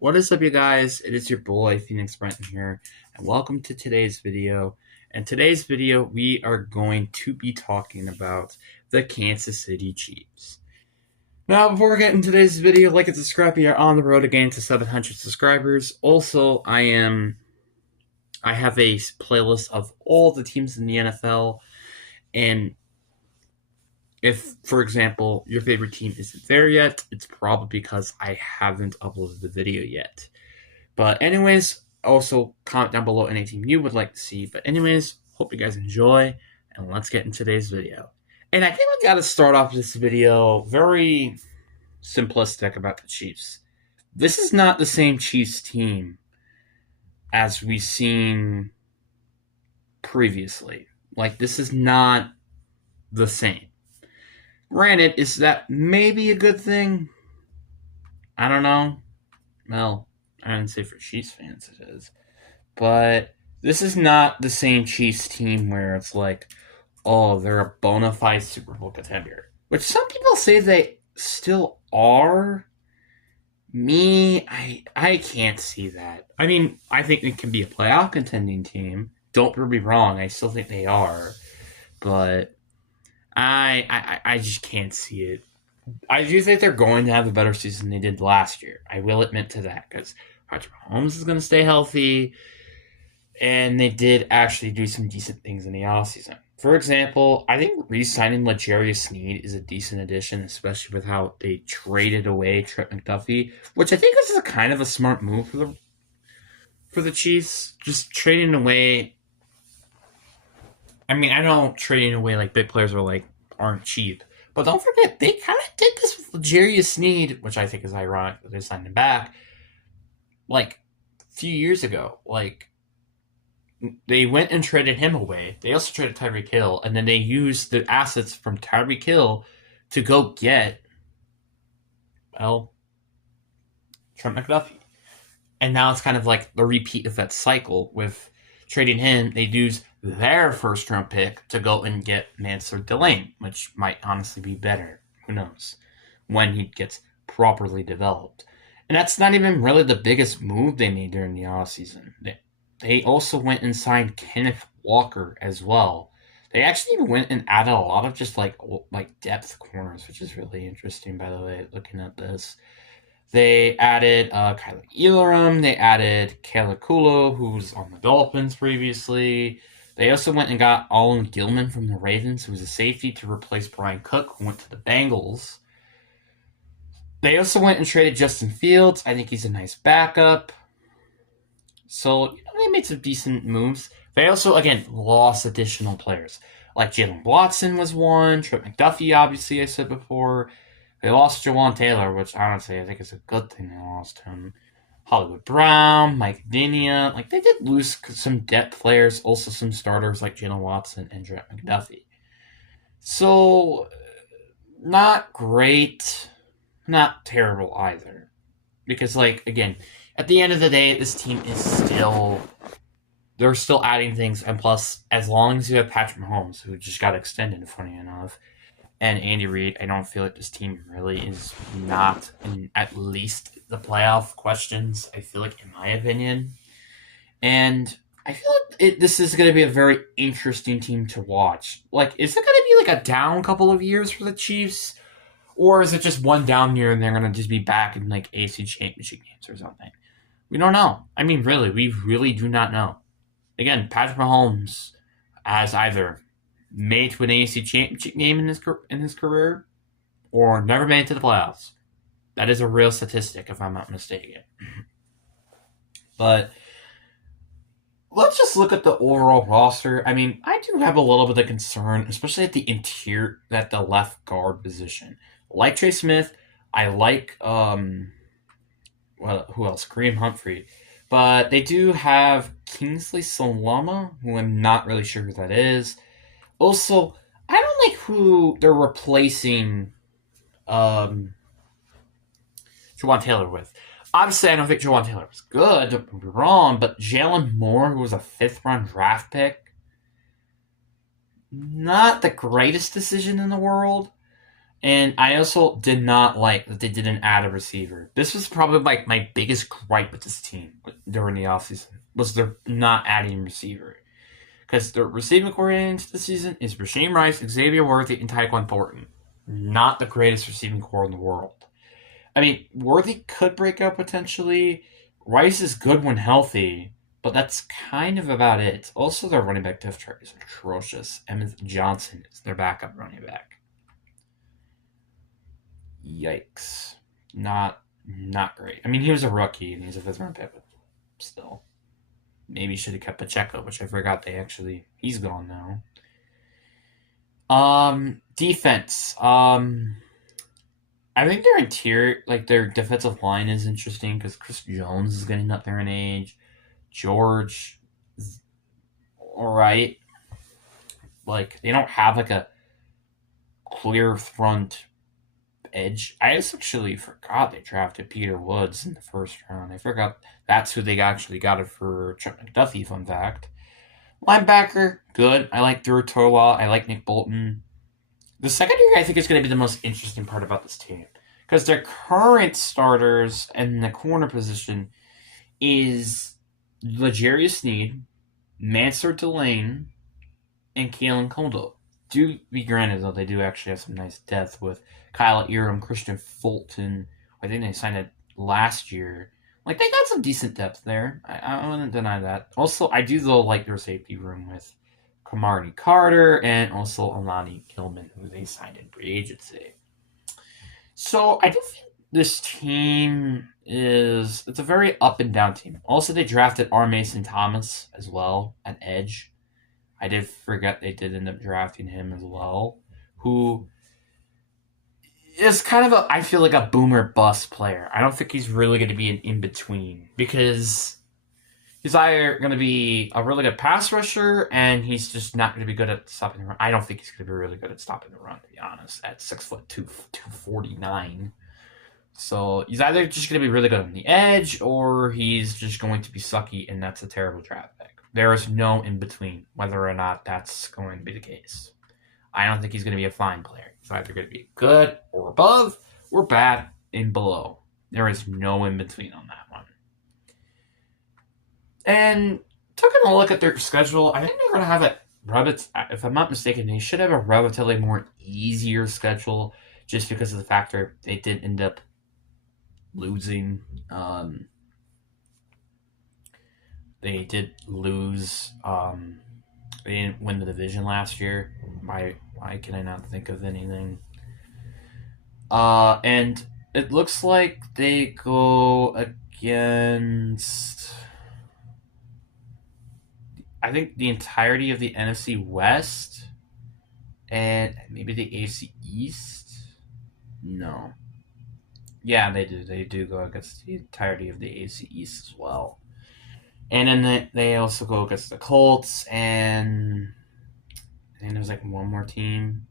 What is up, you guys? It is your boy, Phoenix Brenton here, and welcome to today's video. In today's video, we are going to be talking about the Kansas City Chiefs. Now, before we get into today's video, like and subscribe. We are on the road again to 700 subscribers. Also, I have a playlist of all the teams in the NFL, and if, for example, your favorite team isn't there yet, it's probably because I haven't uploaded the video yet. But anyways, also comment down below any team you would like to see. But anyways, hope you guys enjoy, and let's get into today's video. And I think I got to start off this video very simplistic about the Chiefs. This is not the same Chiefs team as we've seen previously. Like, this is not the same. Granted, is that maybe a good thing? I don't know. Well, I didn't say for Chiefs fans it is. But this is not the same Chiefs team where it's like, oh, they're a bona fide Super Bowl contender. Which some people say they still are. Me, I can't see that. I mean, I think they can be a playoff contending team. Don't get me wrong, I still think they are. But I just can't see it. I do think they're going to have a better season than they did last year. I will admit to that, because Patrick Mahomes is going to stay healthy, and they did actually do some decent things in the offseason. For example, I think re-signing L'Jarius Sneed is a decent addition, especially with how they traded away Trent McDuffie, which I think is a kind of a smart move for the Chiefs. Just trading away. I mean, I know trading away like big players aren't cheap. But don't forget, they kind of did this with L'Jarius Sneed, which I think is ironic that they signed him back, like, a few years ago. Like, they went and traded him away. They also traded Tyreek Hill, and then they used the assets from Tyreek Hill to go get, well, Trent McDuffie. And now it's kind of like the repeat of that cycle with trading him. They use their first-round pick to go and get Mansur Delane, which might honestly be better. Who knows? When he gets properly developed. And that's not even really the biggest move they made during the offseason. They also went and signed Kenneth Walker as well. They actually even went and added a lot of just like depth corners, which is really interesting, by the way, looking at this. They added Kyler Elam. They added Kayla Kulo, who was on the Dolphins previously. They also went and got Olin Gilman from the Ravens, who was a safety, to replace Brian Cook, who went to the Bengals. They also went and traded Justin Fields. I think he's a nice backup. So, they made some decent moves. They also, again, lost additional players. Like Jalen Watson was one. Trent McDuffie, obviously, I said before. They lost Jawan Taylor, which honestly I think is a good thing they lost him. Hollywood Brown, Mike Dinia. Like, they did lose some depth players, also some starters like Jalen Watson and Trent McDuffie. So, not great, not terrible either. Because, again, at the end of the day, this team is still, they're still adding things. And plus, as long as you have Patrick Mahomes, who just got extended, funny enough, and Andy Reid, I don't feel like this team really is not in at least the playoff questions, I feel like, in my opinion. And I feel like this is going to be a very interesting team to watch. Like, is it going to be a down couple of years for the Chiefs? Or is it just one down year and they're going to just be back in, AFC Championship games or something? We don't know. I mean, really, we really do not know. Again, Patrick Mahomes has either made to an AFC Championship game in his career, or never made it to the playoffs. That is a real statistic, if I'm not mistaken. But let's just look at the overall roster. I mean, I do have a little bit of concern, especially at the interior, at the left guard position. I like Trey Smith. I like who else? Kareem Humphrey. But they do have Kingsley Salama, who I'm not really sure who that is. Also, I don't like who they're replacing Jawan Taylor with. Obviously, I don't think Jawan Taylor was good, don't be wrong, but Jalen Moore, who was a 5th-round draft pick, not the greatest decision in the world. And I also did not like that they didn't add a receiver. This was probably like my biggest gripe with this team during the offseason was they're not adding a receiver. Because the receiving core into the season is Rasheem Rice, Xavier Worthy, and Tyquan Thornton. Not the greatest receiving core in the world. I mean, Worthy could break out potentially. Rice is good when healthy, but that's kind of about it. Also, their running back depth chart is atrocious. Emmett Johnson is their backup running back. Yikes. Not great. I mean, he was a rookie and he's a fifth round pick, but still. Maybe should have kept Pacheco, which I forgot he's gone now. Defense. I think their interior, like their defensive line is interesting because Chris Jones is getting up there in age. George is alright. Like, they don't have like a clear front edge. I actually forgot they drafted Peter Woods in the first round. I forgot that's who they actually got it for Chuck McDuffie, fun fact. Linebacker, good. I like Drew Torlaw. I like Nick Bolton. The secondary, I think, is going to be the most interesting part about this team. Because their current starters in the corner position is L'Jarius Sneed, Mansur Delane, and Kalen Coldwell. Do be granted, though, they do actually have some nice depth with Kyle Eram, Christian Fulton. I think they signed it last year. Like, they got some decent depth there. I wouldn't deny that. Also, I do, though, like their safety room with Kamari Carter and also Alani Gilman, who they signed in free agency. So, I do think this team it's a very up and down team. Also, they drafted R. Mason Thomas as well at edge. I did forget they did end up drafting him as well, who is kind of I feel like a boomer bust player. I don't think he's really going to be an in-between because he's either going to be a really good pass rusher and he's just not going to be good at stopping the run. I don't think he's going to be really good at stopping the run, to be honest, at 6'2", 249. So he's either just going to be really good on the edge or he's just going to be sucky, and that's a terrible draft pick. There is no in-between whether or not that's going to be the case. I don't think he's going to be a fine player. He's either going to be good or above or bad and below. There is no in-between on that one. And taking a look at their schedule, I think they're going to have if I'm not mistaken, they should have a relatively more easier schedule just because of the factor they did end up losing. They did lose. They didn't win the division last year. Why can I not think of anything? And it looks like they go against, I think, the entirety of the NFC West and maybe the AFC East. No. Yeah, they do. They do go against the entirety of the AFC East as well. And then they also go against the Colts, and there's like one more team.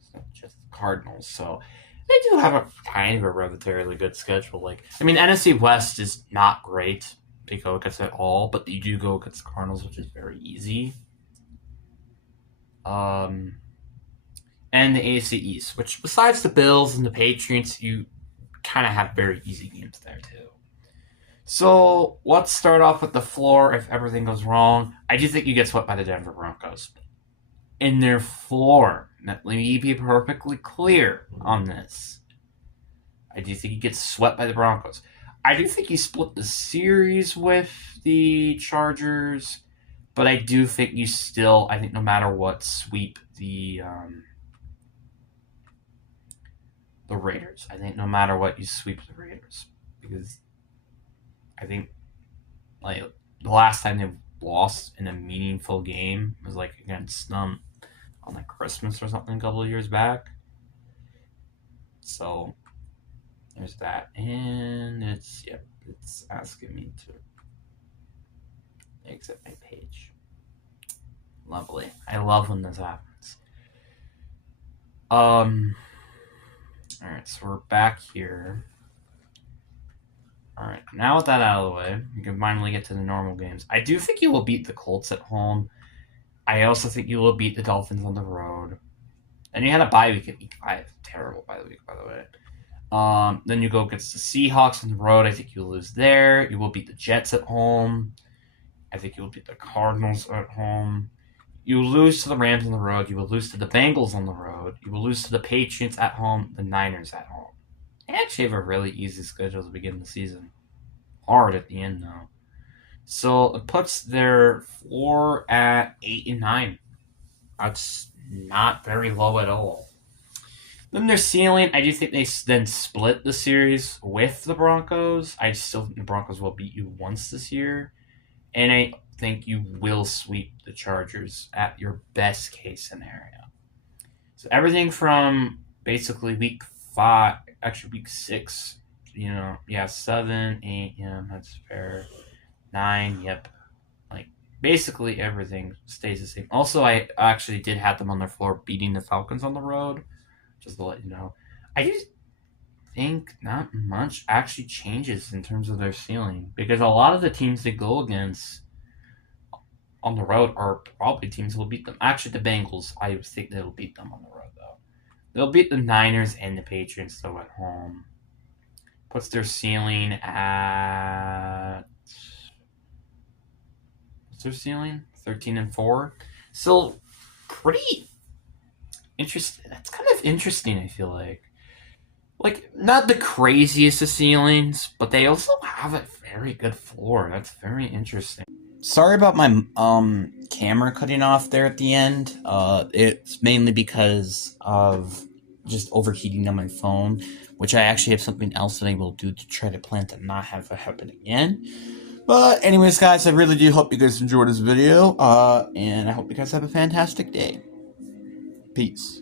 It's not just the Cardinals. So they do have a kind of a relatively good schedule. Like, I mean, NFC West is not great to go against at all, but you do go against the Cardinals, which is very easy. And the AFC East, which besides the Bills and the Patriots, you kind of have very easy games there too. So let's start off with the floor. If everything goes wrong, I do think you get swept by the Denver Broncos. In their floor, let me be perfectly clear on this. I do think you get swept by the Broncos. I do think you split the series with the Chargers, but I do think you still, I think no matter what, sweep the Raiders. I think no matter what, you sweep the Raiders. Because I think like the last time they lost in a meaningful game was like against them on like Christmas or something a couple of years back. So there's that. And it's asking me to exit my page. Lovely. I love when this happens. Alright, so we're back here. Alright, now with that out of the way, we can finally get to the normal games. I do think you will beat the Colts at home. I also think you will beat the Dolphins on the road. Then you had a bye week at week 5. Terrible bye week, by the way. Then you go against the Seahawks on the road. I think you'll lose there. You will beat the Jets at home. I think you'll beat the Cardinals at home. You will lose to the Rams on the road. You will lose to the Bengals on the road. You will lose to the Patriots at home, the Niners at home. They actually have a really easy schedule at the beginning of the season. Hard at the end, though. So it puts their floor at 8-9. That's not very low at all. Then their ceiling, I do think they then split the series with the Broncos. I still think the Broncos will beat you once this year. And I think you will sweep the Chargers at your best case scenario. So everything from basically week 5, actually week 6, 7, 8, that's fair. 9, yep. Like, basically everything stays the same. Also, I actually did have them on their floor beating the Falcons on the road, just to let you know. I just think not much actually changes in terms of their ceiling, because a lot of the teams they go against on the road are probably teams who will beat them. Actually, the Bengals, I think they'll beat them on the road, though. They'll beat the Niners and the Patriots, though, at home. Puts their ceiling at... What's their ceiling? 13-4. So, pretty interesting. That's kind of interesting, I feel like. Like, not the craziest of ceilings, but they also have a very good floor. That's very interesting. Sorry about my camera cutting off there at the end. It's mainly because of just overheating on my phone, which I actually have something else that I will do to try to plan to not have it happen again. But anyways, guys, I really do hope you guys enjoyed this video, and I hope you guys have a fantastic day. Peace.